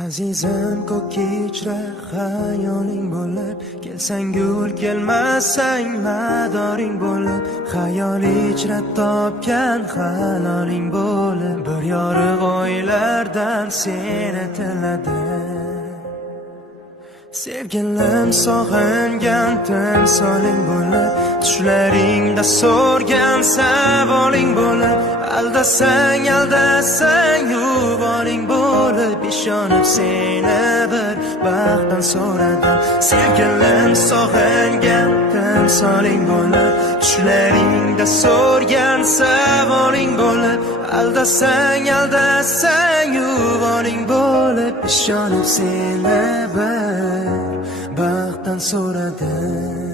Azizim ko'k kechra xayoling bo'lib, kelsang gul kelmasang madoring bo'lib, xayol ichra topgan haloling bo'lib, bir yorug' oylardan seni tiladim. Sevgilim sog'ingan timsoling bo'lib, tushlaringda so'rgan savoling bo'lib, aldasang yuvoling bo'lib, ishonib seni bir baxtdan so'radim. Sevgilim sog'ingan timsoling bo'lib, tushlaringda so'rgan savoling bo'lib, aldasang yuvoling bo'lib, ishonib seni bir baxtdan so'radim.